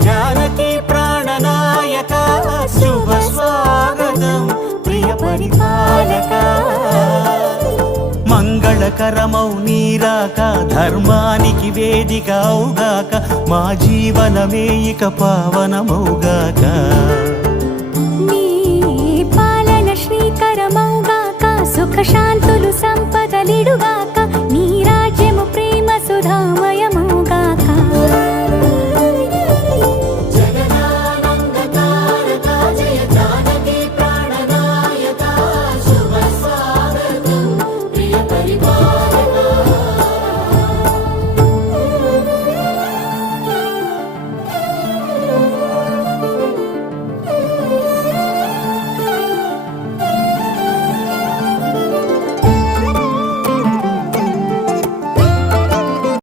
జానకి ప్రాణనాయక శుభ స్వాగతం ప్రియ పరిపాలక మంగళకరమౌ నీరాక ధర్మానికి వేదిక అవుగాక మా జీవనమే ఇక పావనమౌగాక నీ పాలన శ్రీకరమౌగాక సుఖ శాంతులు సంపదలిడుగా